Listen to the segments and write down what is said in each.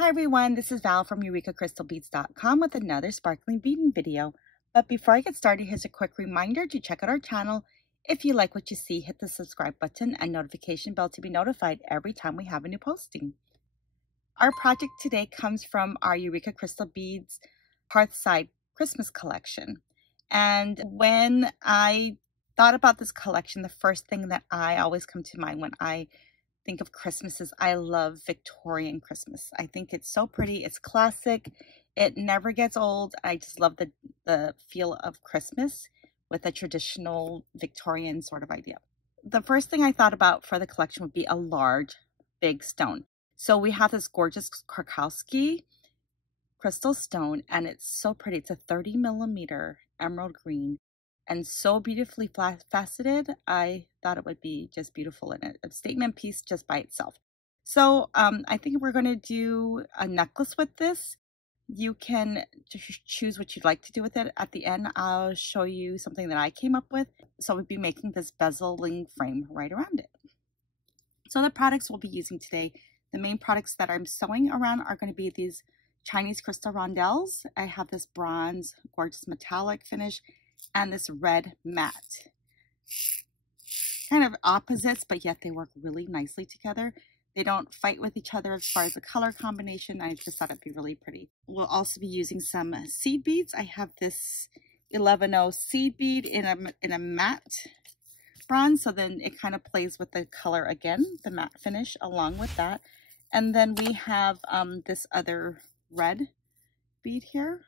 Hi everyone, this is Val from EurekaCrystalBeads.com with another sparkling beading video. But before I get started, here's a quick reminder to check out our channel. If you like what you see, hit the subscribe button and notification bell to be notified every time we have a new posting. Our project today comes from our Eureka Crystal Beads Hearthside Christmas collection. And when I thought about this collection, the first thing that I always come to mind when I think of Christmas is I love Victorian Christmas. I think it's so pretty. It's classic. It never gets old. I just love the feel of Christmas with a traditional Victorian sort of idea. The first thing I thought about for the collection would be a large, big stone. So we have this gorgeous Krakovski crystal stone, and it's so pretty. It's a 30mm emerald green and so beautifully faceted. I thought it would be just beautiful in a statement piece just by itself. So I think we're going to do a necklace with this. You can choose what you'd like to do with it. At the end, I'll show you something that I came up with. So we'll be making this bezeling frame right around it. So the products we'll be using today, the main products that I'm sewing around are going to be these Chinese crystal rondelles. I have this bronze, gorgeous metallic finish, and this red matte. Kind of opposites, but yet they work really nicely together. They don't fight with each other as far as the color combination. I just thought it'd be really pretty. We'll also be using some seed beads. I have this 11-0 seed bead in a matte bronze, so then it kind of plays with the color again, the matte finish along with that. And then we have this other red bead here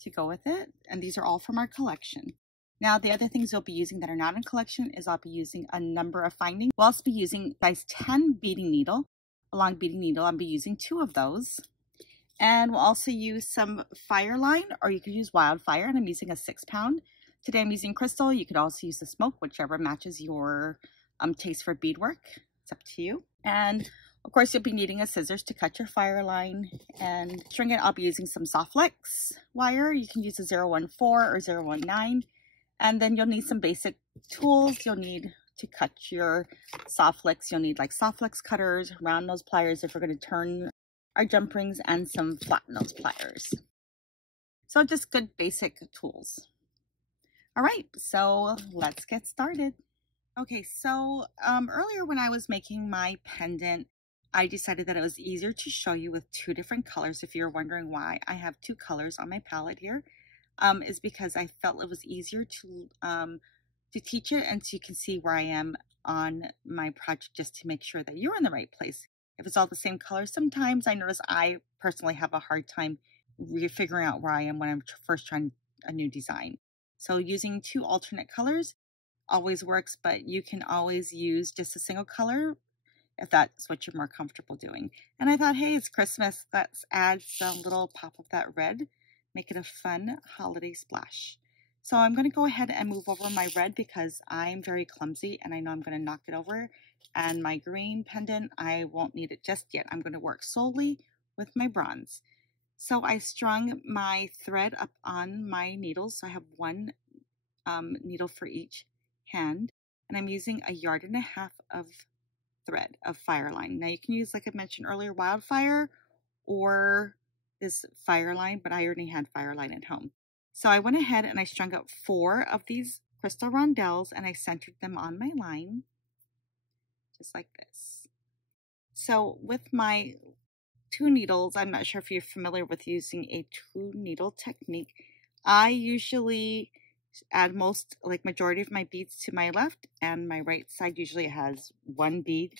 to go with it, and these are all from our collection. Now the other things we'll be using that are not in collection is I'll be using a number of findings. We'll also be using size 10 beading needle, a long beading needle. I'll be using 2 of those, and we'll also use some Fireline, or you could use Wildfire, and I'm using a 6-pound. Today I'm using crystal. You could also use the smoke, whichever matches your taste for beadwork. It's up to you. And of course, you'll be needing a scissors to cut your Fireline, and string it. I'll be using some soft flex wire. You can use a 014 or 019, and then you'll need some basic tools. You'll need to cut your soft flex. You'll need like soft flex cutters, round nose pliers if we're going to turn our jump rings, and some flat nose pliers. So just good basic tools. All right, so let's get started. Okay, so earlier when I was making my pendant, I decided that it was easier to show you with 2 different colors. If you're wondering why I have 2 colors on my palette here, is because I felt it was easier to teach it, and so you can see where I am on my project, just to make sure that you're in the right place. If it's all the same color, sometimes I notice I personally have a hard time figuring out where I am when I'm first trying a new design. So using 2 alternate colors always works, but you can always use just a single color if that's what you're more comfortable doing. And I thought, hey, it's Christmas. Let's add some little pop of that red, make it a fun holiday splash. So I'm going to go ahead and move over my red because I'm very clumsy and I know I'm going to knock it over. And my green pendant, I won't need it just yet. I'm going to work solely with my bronze. So I strung my thread up on my needles. So I have 1 needle for each hand, and I'm using 1.5 yards of thread of Fireline. Now you can use, like I mentioned earlier, Wildfire or this Fireline, but I already had Fireline at home. So I went ahead and I strung up 4 of these crystal rondelles, and I centered them on my line, just like this. So with my 2 needles, I'm not sure if you're familiar with using a 2 needle technique. I usually add majority of my beads to my left, and my right side usually has 1 bead,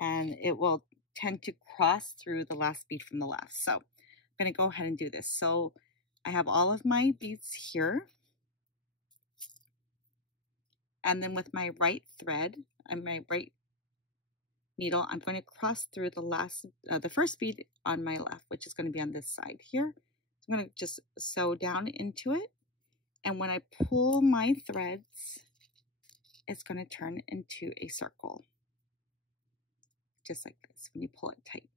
and it will tend to cross through the last bead from the left. So I'm going to go ahead and do this. So I have all of my beads here, and then with my right thread and my right needle, I'm going to cross through the first bead on my left, which is going to be on this side here. So I'm going to just sew down into it. And when I pull my threads, it's going to turn into a circle, just like this when you pull it tight.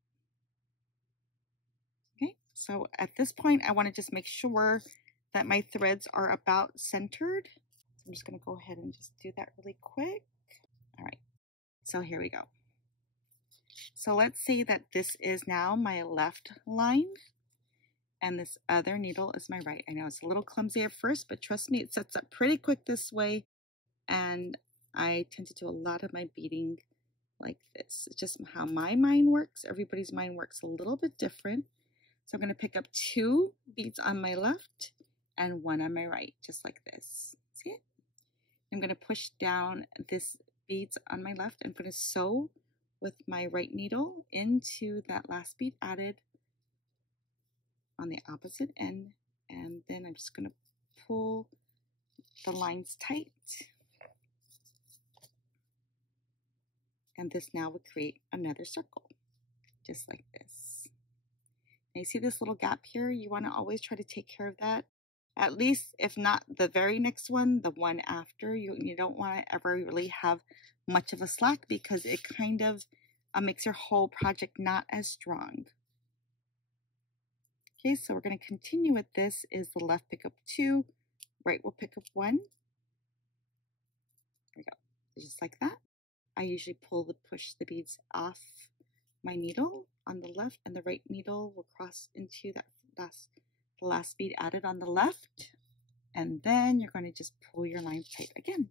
Okay, so at this point, I want to just make sure that my threads are about centered. So I'm just going to go ahead and just do that really quick. All right, so here we go. So let's say that this is now my left line and this other needle is my right. I know it's a little clumsy at first, but trust me, it sets up pretty quick this way. And I tend to do a lot of my beading like this. It's just how my mind works. Everybody's mind works a little bit different. So I'm going to pick up 2 beads on my left and 1 on my right, just like this. See it? I'm going to push down this beads on my left. I'm going to sew with my right needle into that last bead added on the opposite end, and then I'm just going to pull the lines tight. And this now will create another circle, just like this. Now you see this little gap here? You want to always try to take care of that. At least, if not the very next one, the one after. You don't want to ever really have much of a slack because it kind of makes your whole project not as strong. Okay, so we're going to continue with this. Is the left pick up 2, right will pick up 1. There we go, just like that. I usually push the beads off my needle on the left, and the right needle will cross into that the last bead added on the left, and then you're going to just pull your lines tight again.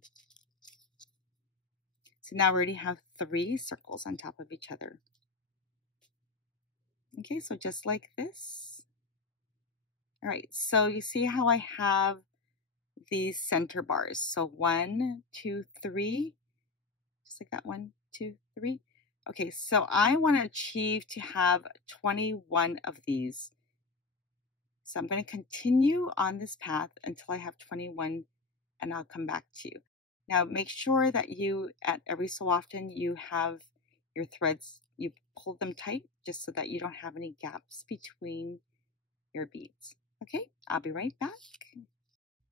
So now we already have 3 circles on top of each other. Okay, so just like this. All right, so you see how I have these center bars. So 1, 2, 3, just like that, 1, 2, 3. Okay, so I want to achieve to have 21 of these. So I'm going to continue on this path until I have 21, and I'll come back to you. Now make sure that you, at every so often, you have your threads, you pull them tight just so that you don't have any gaps between your beads. Okay, I'll be right back.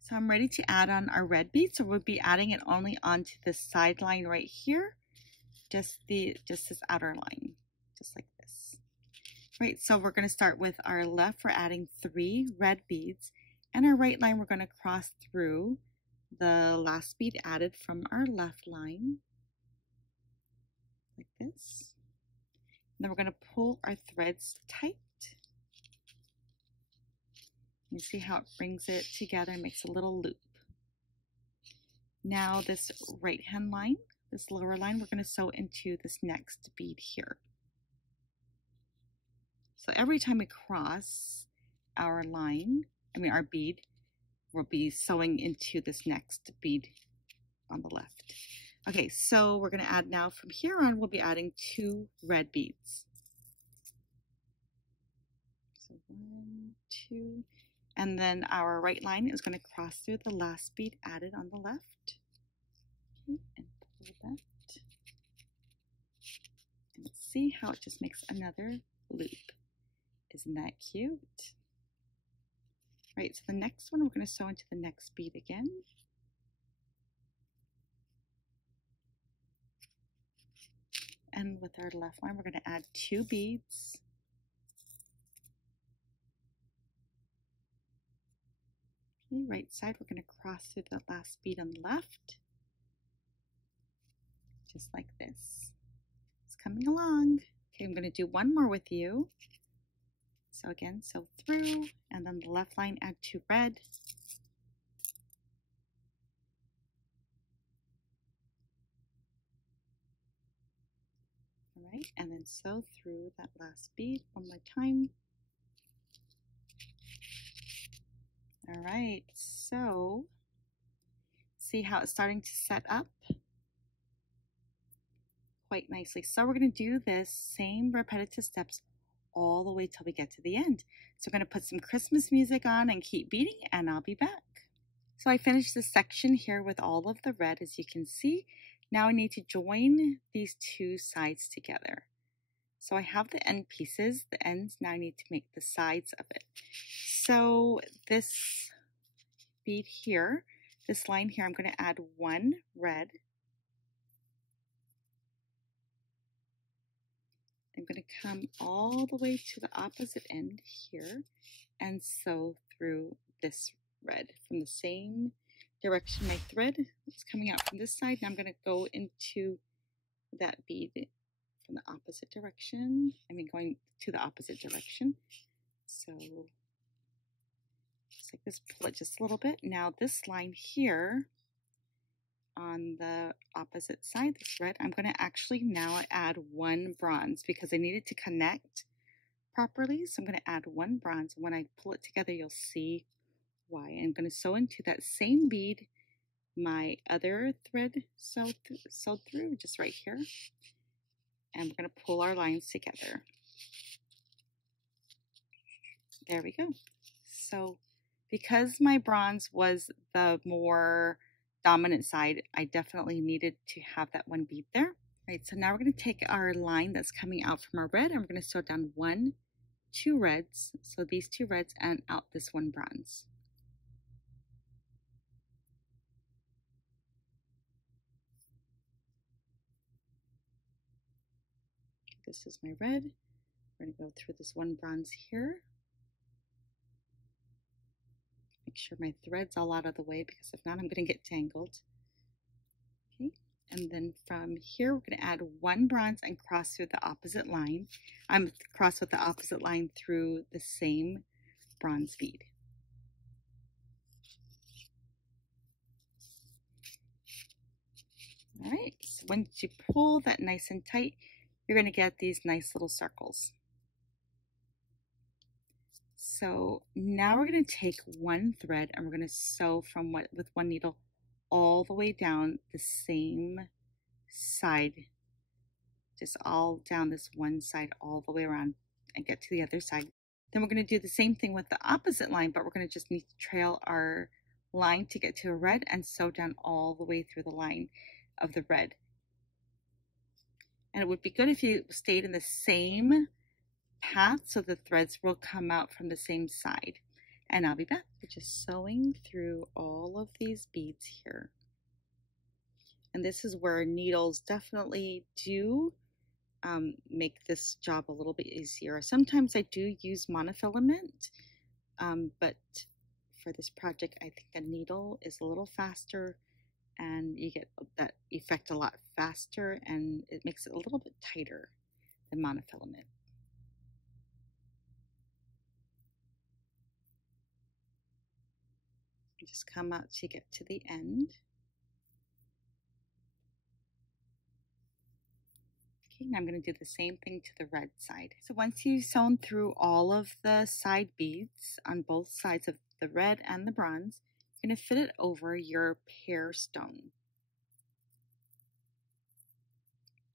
So I'm ready to add on our red bead. So we'll be adding it only onto this side line right here, just this outer line, just like this. Right, so we're going to start with our left. We're adding 3 red beads, and our right line we're going to cross through the last bead added from our left line, like this. And then we're going to pull our threads tight. You see how it brings it together and makes a little loop. Now this right hand line, this lower line, we're going to sew into this next bead here. So every time we cross our line, our bead, we'll be sewing into this next bead on the left. Okay, so we're going to add now from here on, we'll be adding 2 red beads. So 1, 2, and then our right line is going to cross through the last bead added on the left. Okay, and pull that. And see how it just makes another loop. Isn't that cute? Right, so the next one we're going to sew into the next bead again. And with our left line, we're going to add 2 beads. Okay, right side, we're going to cross through the last bead on the left. Just like this. It's coming along. Okay, I'm going to do one more with you. So again, sew through, and then the left line, add 2 red. All right, and then sew through that last bead one more time. All right, so see how it's starting to set up quite nicely. So we're going to do this same repetitive steps all the way till we get to the end. So we're going to put some Christmas music on and keep beading, and I'll be back. So I finished this section here with all of the red, as you can see. Now I need to join these 2 sides together. So I have the end pieces, the ends, now I need to make the sides of it. So this bead here, this line here, I'm going to add 1 red. I'm going to come all the way to the opposite end here and sew through this red from the same direction my thread is coming out from this side. Now I'm going to go into that bead from the opposite direction. I mean, going to the opposite direction. So just like this, pull it just a little bit. Now this line here on the opposite side, this red, I'm going to actually now add 1 bronze because I need it to connect properly. So I'm going to add 1 bronze. When I pull it together, you'll see why. I'm going to sew into that same bead my other thread sewed through just right here, and we're going to pull our lines together. There we go. So because my bronze was the more dominant side, I definitely needed to have that 1 bead there. Right, so now we're going to take our line that's coming out from our red, and we're going to sew down 1, 2 reds, so these 2 reds, and out this 1 bronze. This is my red. We're going to go through this 1 bronze here. Make sure my thread's all out of the way, because if not, I'm going to get tangled. Okay, and then from here, we're going to add 1 bronze and cross through the opposite line. I'm cross with the opposite line through the same bronze bead. All right, so once you pull that nice and tight, you're going to get these nice little circles. So now we're going to take 1 thread and we're going to sew from with 1 needle all the way down the same side, just all down this one side all the way around and get to the other side. Then we're going to do the same thing with the opposite line, but we're going to just need to trail our line to get to a red and sew down all the way through the line of the red. And it would be good if you stayed in the same path so the threads will come out from the same side. And I'll be back. We're just sewing through all of these beads here. And this is where needles definitely do make this job a little bit easier. Sometimes I do use monofilament, but for this project, I think a needle is a little faster and you get that effect a lot faster, and it makes it a little bit tighter than monofilament. You just come out to get to the end. Okay, now I'm going to do the same thing to the red side. So once you've sewn through all of the side beads on both sides of the red and the bronze, you're going to fit it over your pear stone.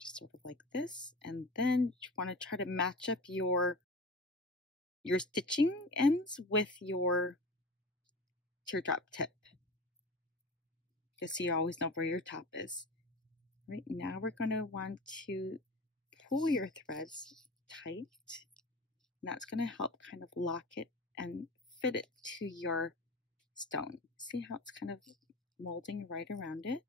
Just sort of like this, and then you want to try to match up your stitching ends with your teardrop tip, just so you always know where your top is. Right now we're going to want to pull your threads tight, and that's going to help kind of lock it and fit it to your stone. See how it's kind of molding right around it?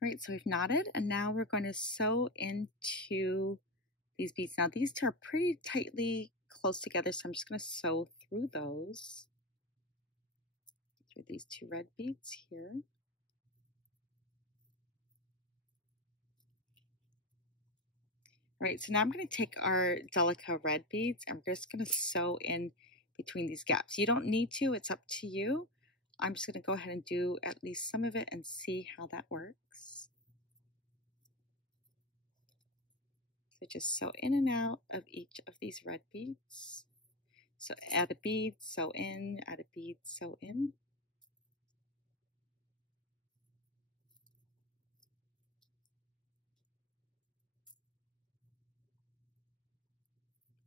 Right, so we've knotted, and now we're going to sew into these beads. Now these two are pretty tightly close together, so I'm just going to sew through those, through these 2 red beads here. Right, so now I'm going to take our Delica red beads and we're just going to sew in between these gaps. You don't need to, it's up to you. I'm just going to go ahead and do at least some of it and see how that works. So just sew in and out of each of these red beads. So add a bead, sew in, add a bead, sew in.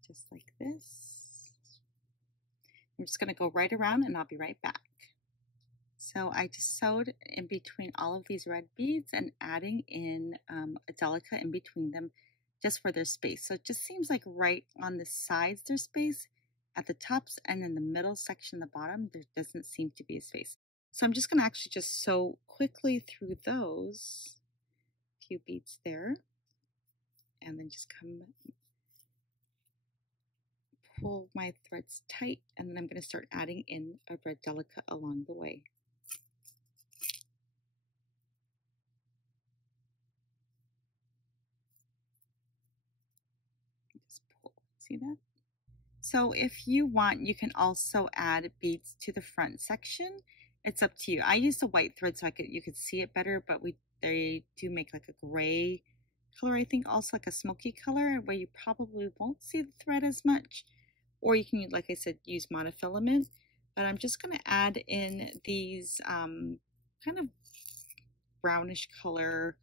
Just like this. I'm just going to go right around and I'll be right back. So I just sewed in between all of these red beads and adding in a Delica in between them just for their space. So it just seems like right on the sides there's space. At the tops and in the middle section, the bottom, there doesn't seem to be a space. So I'm just going to actually just sew quickly through those few beads there. And then just pull my threads tight, and then I'm going to start adding in a red Delica along the way. See that? So if you want, you can also add beads to the front section. It's up to you. I used a white thread so you could see it better, but they do make like a gray color, I think, also like a smoky color where you probably won't see the thread as much. Or you can, like I said, use monofilament. But I'm just going to add in these kind of brownish color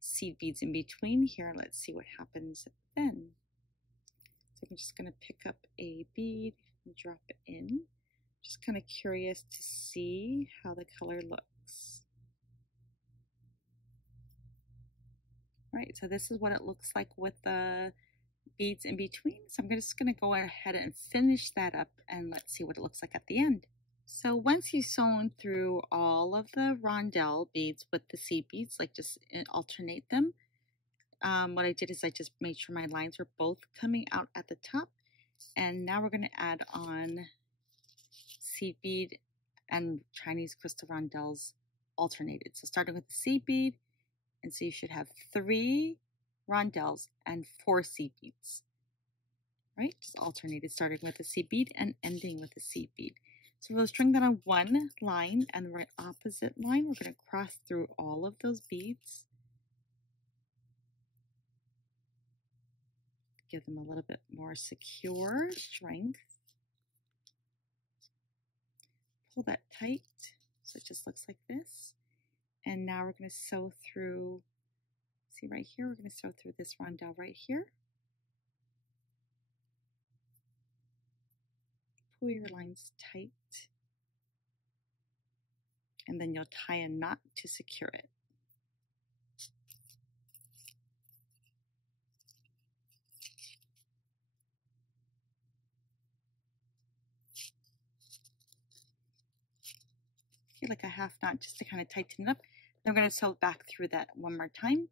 seed beads in between here. Let's see what happens then. So I'm just going to pick up a bead and drop it in. Just kind of curious to see how the color looks. All right, so this is what it looks like with the beads in between. So I'm just going to go ahead and finish that up and let's see what it looks like at the end. So once you've sewn through all of the rondelle beads with the seed beads, like just alternate them, what I did is I just made sure my lines were both coming out at the top. And now we're going to add on seed bead and Chinese crystal rondelles alternated. So starting with the seed bead, and so you should have 3 rondelles and 4 seed beads, right? Just alternated, starting with the seed bead and ending with the seed bead. So we'll string that on one line, and the right opposite line, we're going to cross through all of those beads. Give them a little bit more secure strength. Pull that tight so it just looks like this. And now we're going to sew through, see right here, we're going to sew through this rondelle right here. Pull your lines tight. And then you'll tie a knot to secure it. Like a half knot just to kind of tighten it up. Then we're going to sew back through that one more time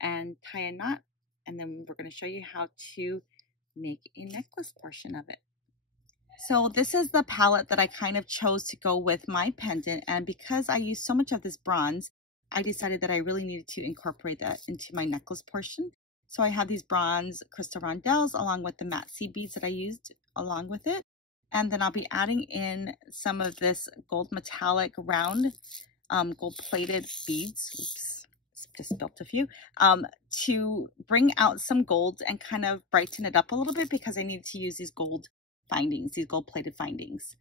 and tie a knot, and then we're going to show you how to make a necklace portion of it. So this is the palette that I kind of chose to go with my pendant, and because I used so much of this bronze, I decided that I really needed to incorporate that into my necklace portion. So I have these bronze crystal rondelles along with the matte seed beads that I used along with it. And then I'll be adding in some of this gold metallic round gold plated beads. Oops, just spilt a few. To bring out some gold and kind of brighten it up a little bit, because I need to use these gold findings, these gold plated findings.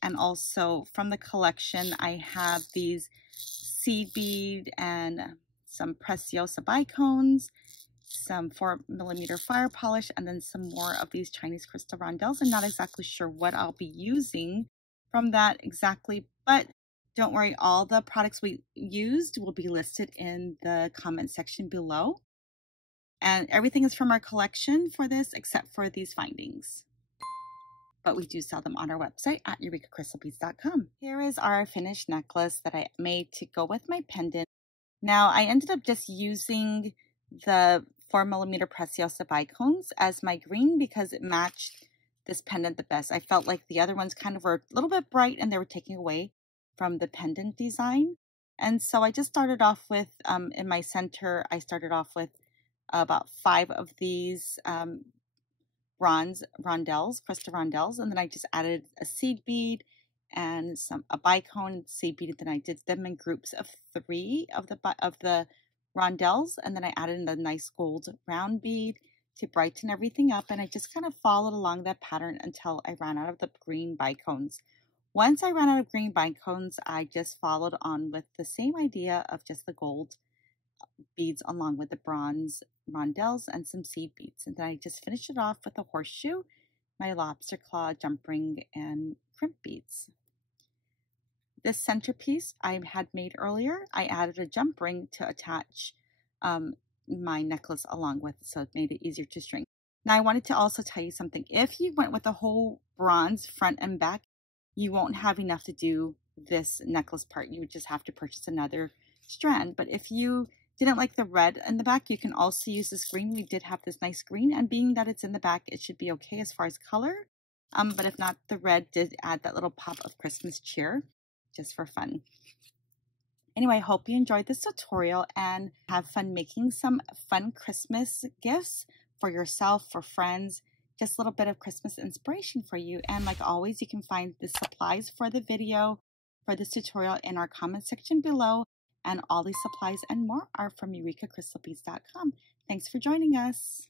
And also from the collection, I have these seed bead and some Preciosa bicones, some 4mm fire polish, and then some more of these Chinese crystal rondelles. I'm not exactly sure what I'll be using from that exactly, but don't worry, all the products we used will be listed in the comment section below. And everything is from our collection for this except for these findings. But we do sell them on our website at EurekaCrystalBeads.com. Here is our finished necklace that I made to go with my pendant. Now I ended up just using the 4mm Preciosa bicones as my green because it matched this pendant the best. I felt like the other ones kind of were a little bit bright and they were taking away from the pendant design. And so I just started off with, in my center, I started off with about 5 of these rondelles, crystal rondelles, and then I just added a seed bead and a bicone seed bead. Then I did them in groups of 3 of the rondelles, and then I added in the nice gold round bead to brighten everything up, and I just kind of followed along that pattern until I ran out of the green bicones. Once I ran out of green bicones, I just followed on with the same idea of just the gold beads along with the bronze rondelles and some seed beads, and then I just finished it off with a horseshoe, my lobster claw, jump ring, and crimp beads. This centerpiece I had made earlier, I added a jump ring to attach my necklace along with, so it made it easier to string. Now I wanted to also tell you something. If you went with a whole bronze front and back, you won't have enough to do this necklace part. You would just have to purchase another strand. But if you didn't like the red in the back, you can also use this green. We did have this nice green, and being that it's in the back, it should be okay as far as color. But if not, the red did add that little pop of Christmas cheer, just for fun. Anyway, I hope you enjoyed this tutorial and have fun making some fun Christmas gifts for yourself, for friends, this little bit of Christmas inspiration for you. And like always, you can find the supplies for the video, for this tutorial in our comment section below. And all these supplies and more are from EurekaCrystalBeads.com. Thanks for joining us.